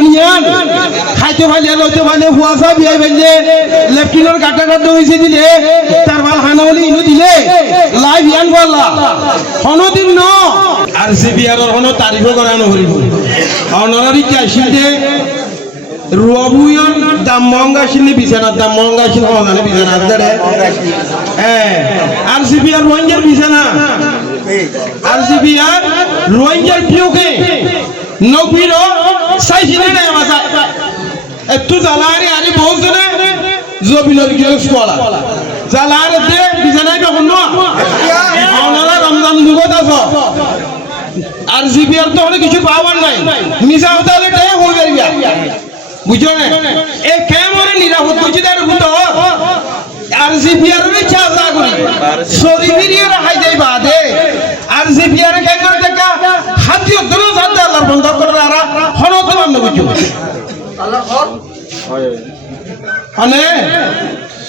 জীবনিয়ান খাইতে ফাইলে লইতে ফাইলে হুয়াশা বিয়াই ফেললে লেফটিনের কাটা কাটা হয়েছে দিলে তার ভাল হানা হলে ইনু দিলে লাইভ ইয়ান বললা হনদিন ন আর সে বিয়ারের হনো তারিফ করানো হরিব অনারারি কি আসিলে রুয়াবুয়ন দাম মহঙ্গা আসিলে বিছানার দাম মহঙ্গা আসিল হওয়া বিছানা আসলে হ্যাঁ আর সে বিয়ার রোহিঙ্গার বিছানা আর সে বিয়ার রোহিঙ্গার পিওকে নবীর সাইছিনে না আমাসা একটু জালারে আরে বহুত জনে জবিলর গিয়ে স্কলা জালারে দে বিছানায় কখন না ওনারা রমজান দুগত আছো আর জিবিআর তো অনেক কিছু পাওয়ার নাই মিছা হতালে টে হই যাইবা বুঝছো না এ কেমনে নিরাপদ বুঝি দার ভূত আর জিবিআর রে চাজা করি শরীরিয়ে রাখাই যাই বাদে আর জিবিআর কে করে দেখা হাতিও দনো জানতে আল্লাহর বন্ধ করে আরা হনত মান বুঝছো আল্লাহ ঘর আনে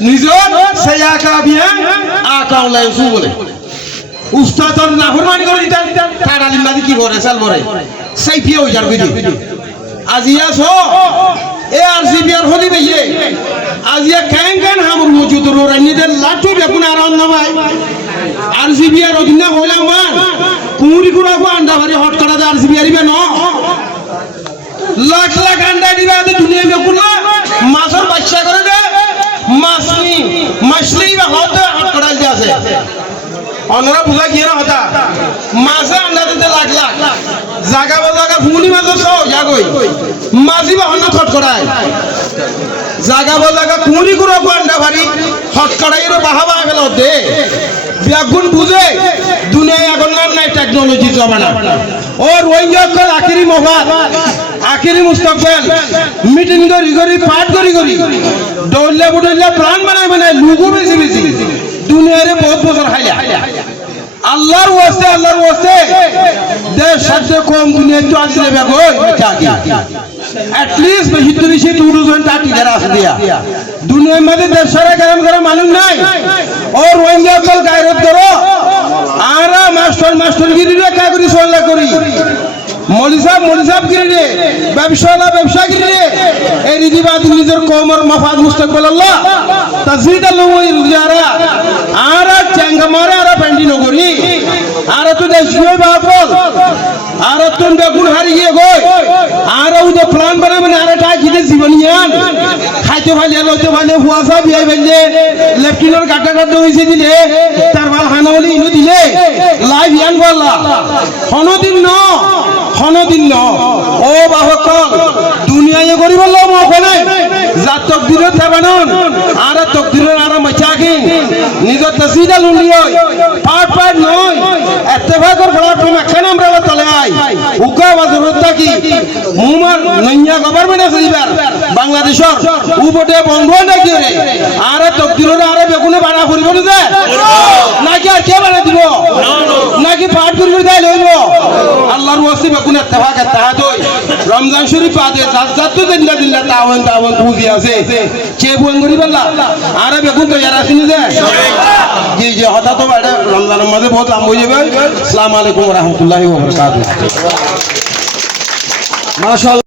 নিজর সেয়া কা বিয়া আকাউ লাইসু বলে উস্তাদর নাফরমানি করে দিতা তার আলিম বাদি কি করে সাল বরে সেই পিয়ে হই যার বিদি আজিয়া সো এ আর জিবিআর হলি বেয়ে আজিয়া কেন কেন হামর মজুদ রানিদের লাটু বেকুন আর অন্য ভাই আর জিবিআর অধীনে হইলাম মান কুমুরি কুড়া কো আন্ডা ভারি হট করা দে আর জিবিআর ইবে ন লাখ লাখ আন্ডা দিবা দে দুনিয়া বেকুন মাছের বাচ্চা করে দে মাছলি বা হট করা দে আছে অনরা বুঝা কি না হতা মাছে আন্ডা দিতে লাখ লাখ জায়গা জায়গা ফুলি মাছ সহ যাগই মাঝি বা হন্য খট করায় জায়গা জায়গা কুড়ি কুড়ো আন্ডা ভারি হট করাই বাহাবা ফেল দে ব্যাগুন বুঝে দুনিয়ায় এখন নাম নাই টেকনোলজি জমানা ও রোহিঙ্গা কল আখিরি মফাদ আখিরি মুস্তাকবেল মিটিং করি পাঠ করি দৌড়লে বুড়লে প্রাণ বানায় লুগু বেশি বেশি দুনিয়ারে বহুত বছর খাইলা আল্লাহর ওয়াস্তে দেশ সবচেয়ে কম দুনিয়া তো আসলে বেগই চাকি at least বেশি তো বেশি 2030 যারা আছে দিয়া দুনিয়ার মধ্যে দেশ সারা কারণ করা মানুষ নাই ও রোহিঙ্গা কল গায়রত করো আরা মাস্টার গিরিরে কাগরি সল্লা করি মৌলি সাহেব গিরিরে ব্যবসা গিরিরে এই রীতিবাদ নিজের কওমের মাফাদ মুস্তাকবিল আল্লাহ তাজরিদ লওই রুজারা আরা চেঙ্গা মারে আরা পেন্ডি নগরি আরা তো দেশ গই বাপল আরা তো বেগুন হারি গিয়ে গই আরা উদে প্ল্যান বানাবে আরা টা কিতে জীবনিয়ান খাইতে ফাইলে লইতে ফাইলে হুয়াশা বিয়াই ফেললে লেফটিনের কাটা কাটা হইছে দিলে তার ভাল হানা হলে ইনু দিলে লাইভ ইয়ান বললা হনদিন ন ও বাহকল দুনিয়ায় গরিব লোক মফনে যা তকদিরের থাবানন আর তকদিরের আর মাচাকি নিজের তসিদা লুলিয় পাট নয় এত্তেফাকর প্ল্যাটফর্ম এখন আমরা তলে আই উকা বাজরত থাকি মুমার নইয়া গভর্নমেন্ট আছে এবার বাংলাদেশের উপটে বন্ধ নাকি রে আর তকদিরের আর বেগুনে বানা করিব না নাকি আর কে বানা দিব নাকি পাট করিব দেই লইব আল্লাহর ওয়াসি বেগুনে এত্তেফাক তাহাদই রমজান শরীফ আদে জাত দিল্লা তাওন বুঝি আছে কে বল করিবলা আর বেগুন তো ইয়ার আসিনি যে জি হঠাৎ তো এটা রমজানের মধ্যে বহুত লাম হয়ে যাবে আসসালামু আলাইকুম ওয়া রাহমাতুল্লাহি ওয়া বারাকাতুহু মাশাআল্লাহ।